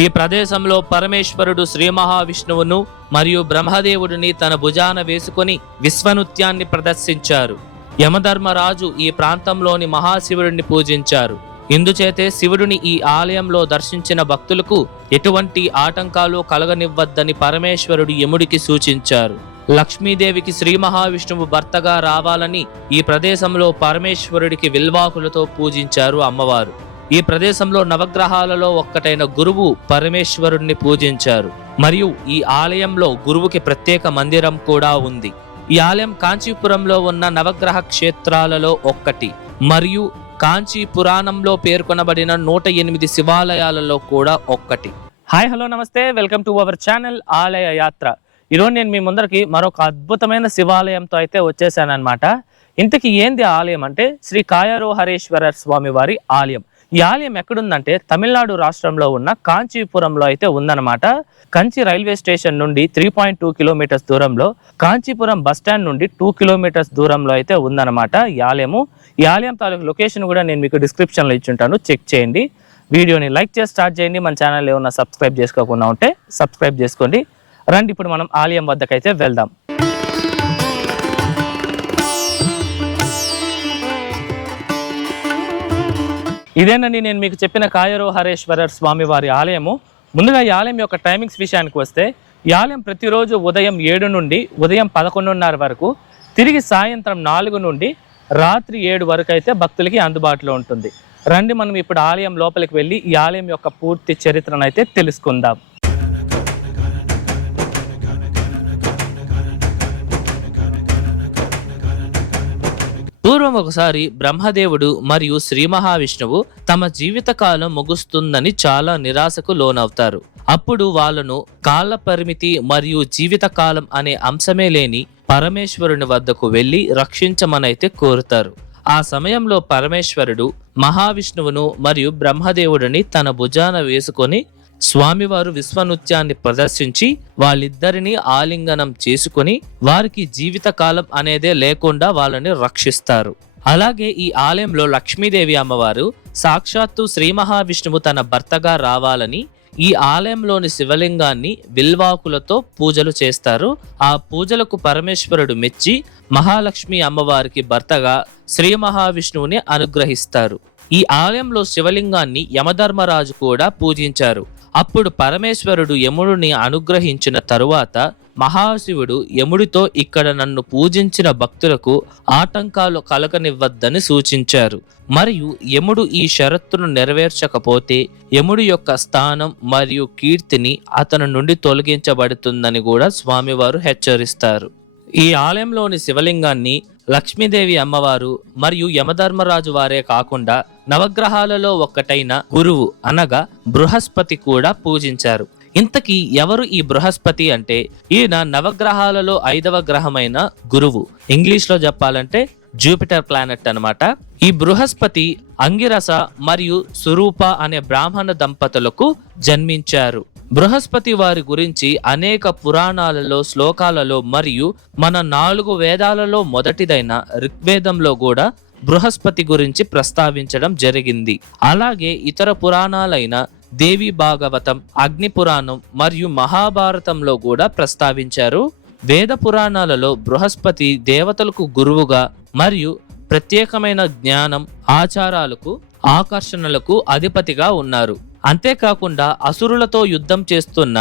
ఈ ప్రదేశంలో పరమేశ్వరుడు శ్రీ మహావిష్ణువును మరియు బ్రహ్మదేవుడిని తన భుజాన వేసుకొని విశ్వనృత్యాన్ని ప్రదర్శించారు. యమధర్మరాజు ఈ ప్రాంతంలోని మహాశివుడిని పూజించారు. ఇందుచేతే శివుడిని ఈ ఆలయంలో దర్శించిన భక్తులకు ఎటువంటి ఆటంకాలు కలగనివ్వద్దని పరమేశ్వరుడు యముడికి సూచించారు. లక్ష్మీదేవికి శ్రీ మహావిష్ణువు భర్తగా రావాలని ఈ ప్రదేశంలో పరమేశ్వరుడికి విల్వాకులతో పూజించారు అమ్మవారు. ఈ ప్రదేశంలో నవగ్రహాలలో ఒక్కటైన గురువు పరమేశ్వరుడిని పూజించారు. మరియు ఈ ఆలయంలో గురువుకి ప్రత్యేక మందిరం కూడా ఉంది. ఈ ఆలయం కాంచీపురంలో ఉన్న నవగ్రహ క్షేత్రాలలో ఒక్కటి మరియు కాంచీ పురాణంలో పేర్కొనబడిన 108 శివాలయాలలో కూడా ఒక్కటి. హాయ్ హలో నమస్తే, వెల్కమ్ టు అవర్ ఛానల్ ఆలయ యాత్ర. ఈరోజు నేను మీ ముందరికి మరొక అద్భుతమైన శివాలయంతో అయితే వచ్చేసానమాట. ఇంతకీ ఏంది ఆలయం అంటే శ్రీ కాయారోహరేశ్వర స్వామి వారి ఆలయం. ఈ ఆలయం ఎక్కడుందంటే తమిళనాడు రాష్ట్రంలో ఉన్న కాంచీపురంలో అయితే ఉందన్నమాట. కంచి రైల్వే స్టేషన్ నుండి 3.2 కిలోమీటర్స్ దూరంలో, కాంచీపురం బస్ స్టాండ్ నుండి 2 కిలోమీటర్స్ దూరంలో అయితే ఉందన్నమాట ఈ ఆలయము. ఈ ఆలయం తాలూకు లొకేషన్ కూడా నేను మీకు డిస్క్రిప్షన్లో ఇచ్చుంటాను, చెక్ చేయండి. వీడియోని లైక్ చేసి స్టార్ట్ చేయండి. మన ఛానల్ ఏమన్నా సబ్స్క్రైబ్ చేసుకోకుండా ఉంటే సబ్స్క్రైబ్ చేసుకోండి. రండి ఇప్పుడు మనం ఆలయం వద్దకైతే వెళ్దాం. ఇదేనండి నేను మీకు చెప్పిన కాయారోహరేశ్వర స్వామి వారి ఆలయము. ముందుగా ఈ ఆలయం యొక్క టైమింగ్స్ విషయానికి వస్తే, ఈ ఆలయం ప్రతిరోజు ఉదయం 7 నుండి ఉదయం 11:30 వరకు, తిరిగి సాయంత్రం 4 నుండి రాత్రి 7 వరకు అయితే భక్తులకి అందుబాటులో ఉంటుంది. రండి మనం ఇప్పుడు ఆలయం లోపలికి వెళ్ళి ఈ ఆలయం యొక్క పూర్తి చరిత్రను అయితే తెలుసుకుందాం. పూర్వం ఒకసారి బ్రహ్మదేవుడు మరియు శ్రీ మహావిష్ణువు తమ జీవితకాలం ముగుస్తుందని చాలా నిరాశకు లోనవుతారు. అప్పుడు వాళ్ళను కాల పరిమితి మరియు జీవితకాలం అనే అంశమే లేని పరమేశ్వరుని వద్దకు వెళ్లి రక్షించమనైతే కోరుతారు. ఆ సమయంలో పరమేశ్వరుడు మహావిష్ణువును మరియు బ్రహ్మదేవుడిని తన భుజాన వేసుకొని స్వామివారు విశ్వనృత్యాన్ని ప్రదర్శించి వాళ్ళిద్దరిని ఆలింగనం చేసుకుని వారికి జీవితకాలం అనేదే లేకుండా వాళ్ళని రక్షిస్తారు. అలాగే ఈ ఆలయంలో లక్ష్మీదేవి అమ్మవారు సాక్షాత్తు శ్రీ మహావిష్ణువు తన భర్తగా రావాలని ఈ ఆలయంలోని శివలింగాన్ని విల్వాకులతో పూజలు చేస్తారు. ఆ పూజలకు పరమేశ్వరుడు మెచ్చి మహాలక్ష్మి అమ్మవారికి భర్తగా శ్రీ మహావిష్ణువుని అనుగ్రహిస్తారు. ఈ ఆలయంలో శివలింగాన్ని యమధర్మరాజు కూడా పూజించారు. అప్పుడు పరమేశ్వరుడు యముడిని అనుగ్రహించిన తరువాత మహాశివుడు యముడితో ఇక్కడ నన్ను పూజించిన భక్తులకు ఆటంకాలు కలగనివ్వద్దని సూచించారు. మరియు యముడు ఈ షరతును నెరవేర్చకపోతే యముడి యొక్క స్థానం మరియు కీర్తిని అతని నుండి తొలగించబడుతుందని కూడా స్వామివారు హెచ్చరిస్తారు. ఈ ఆలయంలోని శివలింగాన్ని లక్ష్మీదేవి అమ్మవారు మరియు యమధర్మరాజు వారే కాకుండా నవగ్రహాలలో ఒక్కటైన గురువు అనగా బృహస్పతి కూడా పూజించారు. ఇంతకీ ఎవరు ఈ బృహస్పతి అంటే, ఈయన నవగ్రహాలలో 5వ గ్రహమైన గురువు. ఇంగ్లీష్ లో చెప్పాలంటే జూపిటర్ ప్లానెట్ అన్నమాట. ఈ బృహస్పతి అంగిరస మరియు సురూప అనే బ్రాహ్మణ దంపతులకు జన్మించారు. బృహస్పతి వారి గురించి అనేక పురాణాలలో, శ్లోకాలలో మరియు మన 4 వేదాలలో మొదటిదైన ఋగ్వేదంలో కూడా బృహస్పతి గురించి ప్రస్తావించడం జరిగింది. అలాగే ఇతర పురాణాలైన దేవి భాగవతం, అగ్ని పురాణం మరియు మహాభారతంలో కూడా ప్రస్తావించారు. వేద పురాణాలలో బృహస్పతి దేవతలకు గురువుగా మరియు ప్రత్యేకమైన జ్ఞానం, ఆచారాలకు, ఆకర్షణలకు అధిపతిగా ఉన్నారు. అంతేకాకుండా అసురులతో యుద్ధం చేస్తున్న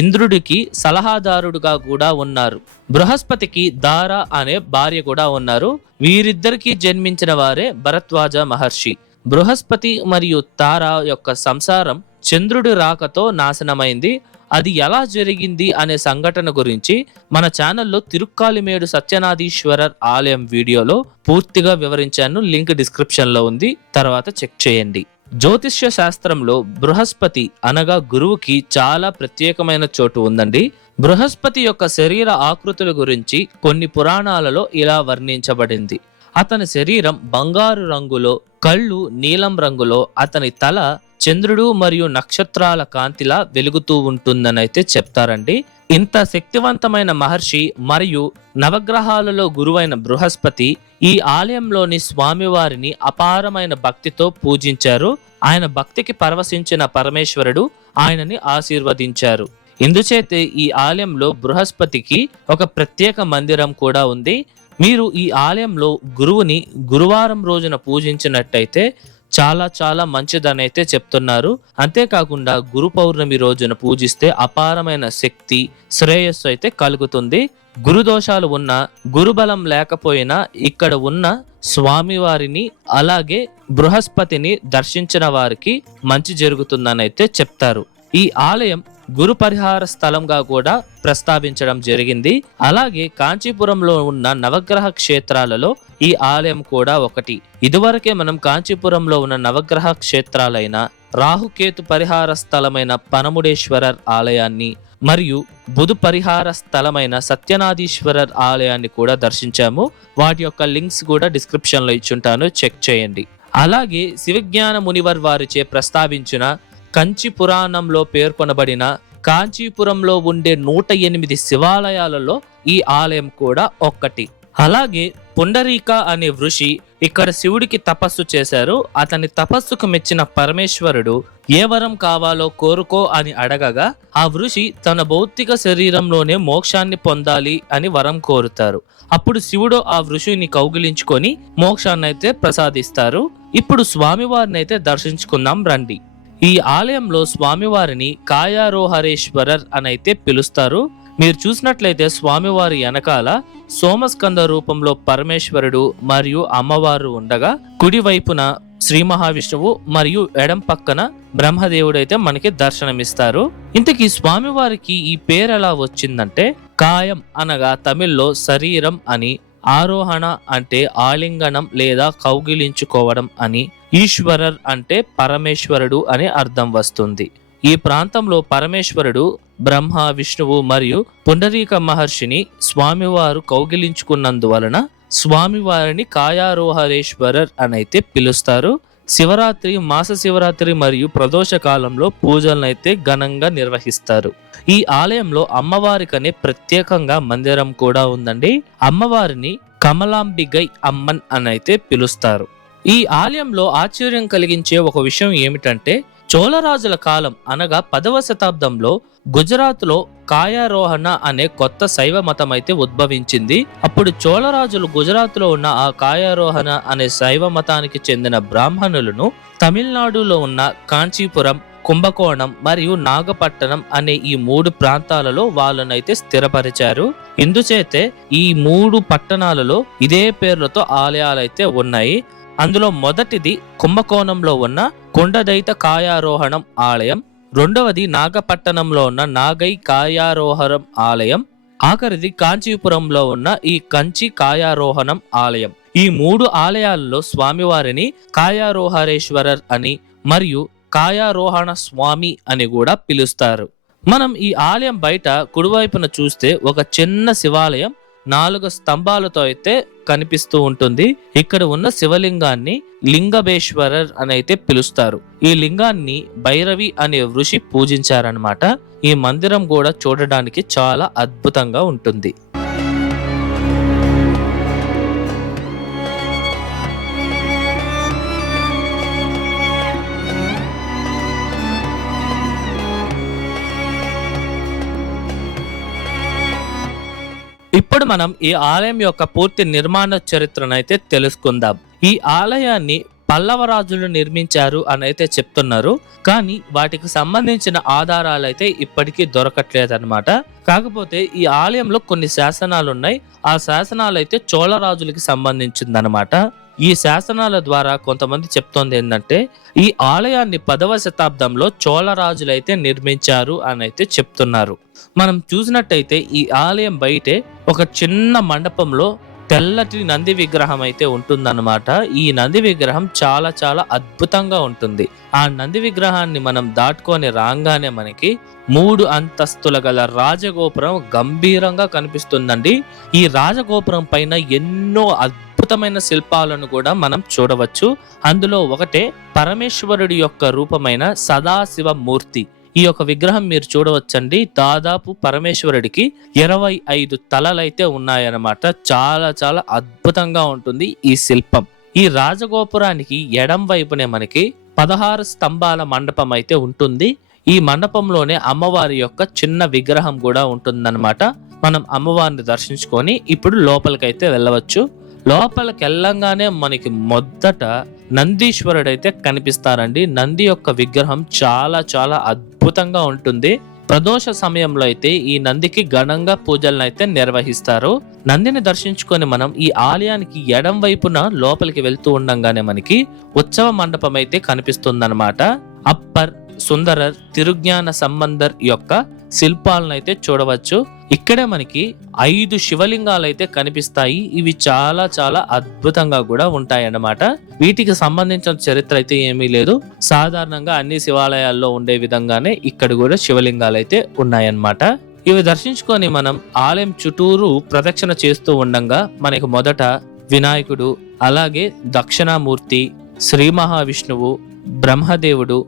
ఇంద్రుడికి సలహాదారుడుగా కూడా ఉన్నారు. బృహస్పతికి దార అనే భార్య కూడా ఉన్నారు. వీరిద్దరికి జన్మించిన వారే భరద్వాజ మహర్షి. బృహస్పతి మరియు తార యొక్క సంసారం చంద్రుడి రాకతో నాశనమైంది. అది ఎలా జరిగింది అనే సంఘటన గురించి మన ఛానల్లో తిరుక్కాలిమేడు సత్యనాథీశ్వరర్ ఆలయం వీడియోలో పూర్తిగా వివరించాను. లింక్ డిస్క్రిప్షన్ లో ఉంది, తర్వాత చెక్ చేయండి. జ్యోతిష్య శాస్త్రంలో బృహస్పతి అనగా గురువుకి చాలా ప్రత్యేకమైన చోటు ఉందండి. బృహస్పతి యొక్క శరీర ఆకృతుల గురించి కొన్ని పురాణాలలో ఇలా వర్ణించబడింది. అతని శరీరం బంగారు రంగులో, కళ్ళు నీలం రంగులో, అతని తల చంద్రుడు మరియు నక్షత్రాల కాంతిలా వెలుగుతూ ఉంటుందని అయితే చెప్తారండి. ఇంత శక్తివంతమైన మహర్షి మరియు నవగ్రహాలలో గురువైన బృహస్పతి ఈ ఆలయంలోని స్వామివారిని అపారమైన భక్తితో పూజించారు. ఆయన భక్తికి పరవశించిన పరమేశ్వరుడు ఆయనని ఆశీర్వదించారు. ఇందుచేతే ఈ ఆలయంలో బృహస్పతికి ఒక ప్రత్యేక మందిరం కూడా ఉంది. మీరు ఈ ఆలయంలో గురువుని గురువారం రోజున పూజించినట్టయితే చాలా చాలా మంచిదనైతే చెప్తున్నారు. అంతేకాకుండా గురు పౌర్ణమి రోజున పూజిస్తే అపారమైన శక్తి, శ్రేయస్సు అయితే కలుగుతుంది. గురు దోషాలు ఉన్నా, గురుబలం లేకపోయినా ఇక్కడ ఉన్న స్వామివారిని అలాగే బృహస్పతిని దర్శించిన వారికి మంచి జరుగుతుందనైతే చెప్తారు. ఈ ఆలయం గురు పరిహార స్థలంగా కూడా ప్రస్తావించడం జరిగింది. అలాగే కాంచీపురంలో ఉన్న నవగ్రహ క్షేత్రాలలో ఈ ఆలయం కూడా ఒకటి. ఇదివరకే మనం కాంచీపురంలో ఉన్న నవగ్రహ క్షేత్రాలైన రాహుకేతు పరిహార స్థలమైన పనముడేశ్వరర్ ఆలయాన్ని మరియు బుధు పరిహార స్థలమైన సత్యనాథీశ్వరర్ ఆలయాన్ని కూడా దర్శించాము. వాటి యొక్క లింక్స్ కూడా డిస్క్రిప్షన్ లో ఇచ్చుంటాను, చెక్ చేయండి. అలాగే శివజ్ఞాన మునివర్ వారిచే ప్రస్తావించిన కంచి పురాణంలో పేర్కొనబడిన కాంచీపురంలో ఉండే 108 శివాలయాలలో ఈ ఆలయం కూడా ఒక్కటి. అలాగే పుండరీక అనే ఋషి ఇక్కడ శివుడికి తపస్సు చేశారు. అతని తపస్సుకు మెచ్చిన పరమేశ్వరుడు ఏ వరం కావాలో కోరుకో అని అడగగా ఆ ఋషి తన భౌతిక శరీరంలోనే మోక్షాన్ని పొందాలి అని వరం కోరుతారు. అప్పుడు శివుడు ఆ ఋషిని కౌగిలించుకొని మోక్షాన్ని అయితే ప్రసాదిస్తారు. ఇప్పుడు స్వామివారిని అయితే దర్శించుకుందాం రండి. ఈ ఆలయంలో స్వామివారిని కాయారోహరేశ్వరర్ అనైతే పిలుస్తారు. మీరు చూసినట్లయితే స్వామివారి వెనకాల సోమస్కంద రూపంలో పరమేశ్వరుడు మరియు అమ్మవారు ఉండగా కుడి వైపున శ్రీ మహావిష్ణువు మరియు ఎడం పక్కన బ్రహ్మదేవుడైతే మనకి దర్శనమిస్తారు. ఇంతకీ స్వామివారికి ఈ పేరు ఎలా వచ్చిందంటే, కాయం అనగా తమిళ్లో శరీరం అని, ఆరోహణ అంటే ఆలింగనం లేదా కౌగిలించుకోవడం అని, ఈశ్వరర్ అంటే పరమేశ్వరుడు అని అర్థం వస్తుంది. ఈ ప్రాంతంలో పరమేశ్వరుడు బ్రహ్మ, విష్ణువు మరియు పుండరీక మహర్షిని స్వామివారు కౌగిలించుకున్నందువలన స్వామివారిని కాయారోహరేశ్వరర్ అనైతే పిలుస్తారు. శివరాత్రి, మాస శివరాత్రి మరియు ప్రదోష కాలంలో పూజలనైతే ఘనంగా నిర్వహిస్తారు. ఈ ఆలయంలో అమ్మవారికనే ప్రత్యేకంగా మందిరం కూడా ఉందండి. అమ్మవారిని కమలాంబిగై అమ్మన్ అనైతే పిలుస్తారు. ఈ ఆలయంలో ఆశ్చర్యం కలిగించే ఒక విషయం ఏమిటంటే, చోళరాజుల కాలం అనగా 10వ శతాబ్దంలో గుజరాత్ లో కాయారోహణ అనే కొత్త శైవ మతం అయితే ఉద్భవించింది. అప్పుడు చోళరాజులు గుజరాత్ లో ఉన్న ఆ కాయారోహణ అనే శైవ మతానికి చెందిన బ్రాహ్మణులను తమిళనాడులో ఉన్న కాంచీపురం, కుంభకోణం మరియు నాగపట్టణం అనే ఈ 3 ప్రాంతాలలో వాళ్ళనైతే స్థిరపరిచారు. ఇందుచేతే ఈ 3 పట్టణాలలో ఇదే పేర్లతో ఆలయాలైతే ఉన్నాయి. అందులో మొదటిది కుంభకోణంలో ఉన్న కొండదైత కాయారోహణం ఆలయం, రెండవది నాగపట్టణంలో ఉన్న నాగై కాయారోహణం ఆలయం, ఆఖరిది కాంచీపురంలో ఉన్న ఈ కంచి కాయారోహణం ఆలయం. ఈ 3 ఆలయాలలో స్వామివారిని కాయారోహరేశ్వరర్ అని మరియు కాయారోహణ స్వామి అని కూడా పిలుస్తారు. మనం ఈ ఆలయం బయట కుడివైపున చూస్తే ఒక చిన్న శివాలయం 4 స్తంభాలతో అయితే కనిపిస్తూ ఉంటుంది. ఇక్కడ ఉన్న శివలింగాన్ని లింగబేశ్వరర్ అని అయితే పిలుస్తారు. ఈ లింగాన్ని భైరవి అనే ఋషి పూజించారనమాట. ఈ మందిరం కూడా చూడడానికి చాలా అద్భుతంగా ఉంటుంది. ఇప్పుడు మనం ఈ ఆలయం యొక్క పూర్తి నిర్మాణ చరిత్రను అయితే తెలుసుకుందాం. ఈ ఆలయాన్ని పల్లవరాజులు నిర్మించారు అని అయితే చెప్తున్నారు, కానీ వాటికి సంబంధించిన ఆధారాలు అయితే ఇప్పటికీ దొరకట్లేదన్నమాట. కాకపోతే ఈ ఆలయంలో కొన్ని శాసనాలు ఉన్నాయి. ఆ శాసనాలు అయితే చోళరాజులకి సంబంధించిందనమాట. ఈ శాసనాల ద్వారా కొంతమంది చెప్తోంది ఏంటంటే, ఈ ఆలయాన్ని 10వ శతాబ్దంలో చోళరాజులైతే నిర్మించారు అని అయితే చెప్తున్నారు. మనం చూసినట్టయితే ఈ ఆలయం బయటే ఒక చిన్న మండపంలో తెల్లటి నంది విగ్రహం అయితే ఉంటుందన్నమాట. ఈ నంది విగ్రహం చాలా చాలా అద్భుతంగా ఉంటుంది. ఆ నంది విగ్రహాన్ని మనం దాటుకొని రాగానే మనకి 3 అంతస్తుల గల రాజగోపురం గంభీరంగా కనిపిస్తుందండి. ఈ రాజగోపురం పైన ఎన్నో అద్భుతమైన శిల్పాలను కూడా మనం చూడవచ్చు. అందులో ఒకటే పరమేశ్వరుడి యొక్క రూపమైన సదాశివ మూర్తి. ఈ యొక్క విగ్రహం మీరు చూడవచ్చండి, దాదాపు పరమేశ్వరుడికి 25 తలలైతే ఉన్నాయన్నమాట. చాలా చాలా అద్భుతంగా ఉంటుంది ఈ శిల్పం. ఈ రాజగోపురానికి ఎడం వైపునే మనకి 16 స్తంభాల మండపం అయితే ఉంటుంది. ఈ మండపంలోనే అమ్మవారి యొక్క చిన్న విగ్రహం కూడా ఉంటుందన్నమాట. మనం అమ్మవారిని దర్శించుకొని ఇప్పుడు లోపలికైతే వెళ్ళవచ్చు. లోపలికి వెళ్ళంగానే మనకి మొదట నందీశ్వరుడు అయితే కనిపిస్తారండి. నంది యొక్క విగ్రహం చాలా చాలా అద్భుతంగా ఉంటుంది. ప్రదోష సమయంలో అయితే ఈ నందికి ఘనంగా పూజలను అయితే నిర్వహిస్తారు. నందిని దర్శించుకొని మనం ఈ ఆలయానికి ఎడం వైపున లోపలికి వెళ్తూ ఉండంగానే మనకి ఉత్సవ మండపం అయితే కనిపిస్తుందన్నమాట. అప్పర్, సుందరర్, తిరుజ్ఞాన సంబంధర్ యొక్క శిల్పాలను అయితే చూడవచ్చు. ఇక్కడే మనకి 5 శివలింగాలు అయితే కనిపిస్తాయి. ఇవి చాలా చాలా అద్భుతంగా కూడా ఉంటాయి అన్నమాట. వీటికి సంబంధించిన చరిత్ర అయితే ఏమీ లేదు. సాధారణంగా అన్ని శివాలయాల్లో ఉండే విధంగానే ఇక్కడ కూడా శివలింగాలు అయితే ఉన్నాయన్నమాట. ఇవి దర్శించుకొని మనం ఆలయం చుట్టూరు ప్రదక్షిణ చేస్తూ ఉండంగా మనకి మొదట వినాయకుడు, అలాగే దక్షిణామూర్తి, శ్రీ మహావిష్ణువు, బ్రహ్మదేవుడు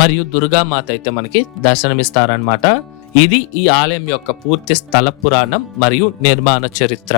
మరియు దుర్గామాత అయితే మనకి దర్శనమిస్తారనమాట. ఇది ఈ ఆలయం యొక్క పూర్తి స్థల పురాణం మరియు నిర్మాణ చరిత్ర.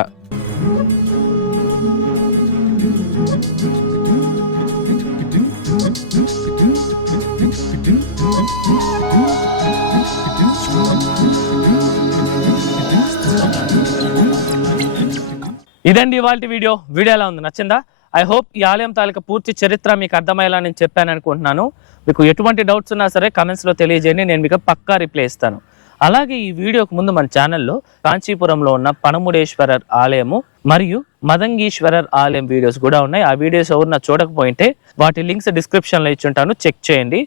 ఇదండి ఇవాళ వీడియో ఎలా ఉంది, నచ్చిందా? ఐ హోప్ ఈ ఆలయం తాలూకా పూర్తి చరిత్ర మీకు అర్థమయ్యేలా నేను చెప్పాను అనుకుంటున్నాను. మీకు ఎటువంటి డౌట్స్ ఉన్నా సరే కమెంట్స్లో తెలియజేయండి, నేను మీకు పక్కా రిప్లై ఇస్తాను. అలాగే ఈ వీడియోకి ముందు మన ఛానల్లో కాంచీపురంలో ఉన్న పణముడేశ్వరర్ ఆలయము మరియు మదంగీశ్వరర్ ఆలయం వీడియోస్ కూడా ఉన్నాయి. ఆ వీడియోస్ ఎవరన్నా చూడకపోయింటే వాటి లింక్స్ డిస్క్రిప్షన్లో ఇచ్చుంటాను, చెక్ చేయండి.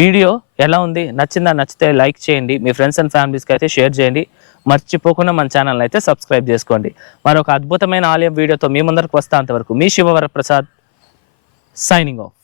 వీడియో ఎలా ఉంది, నచ్చిందా? నచ్చితే లైక్ చేయండి, మీ ఫ్రెండ్స్ అండ్ ఫ్యామిలీస్కి అయితే షేర్ చేయండి. మర్చిపోకుండా మన ఛానల్ అయితే సబ్స్క్రైబ్ చేసుకోండి. మరొక అద్భుతమైన ఆలయం వీడియోతో మీ ముందరకు వస్తా. అంతవరకు మీ శివవరప్రసాద్ సైనింగ్ ఆఫ్.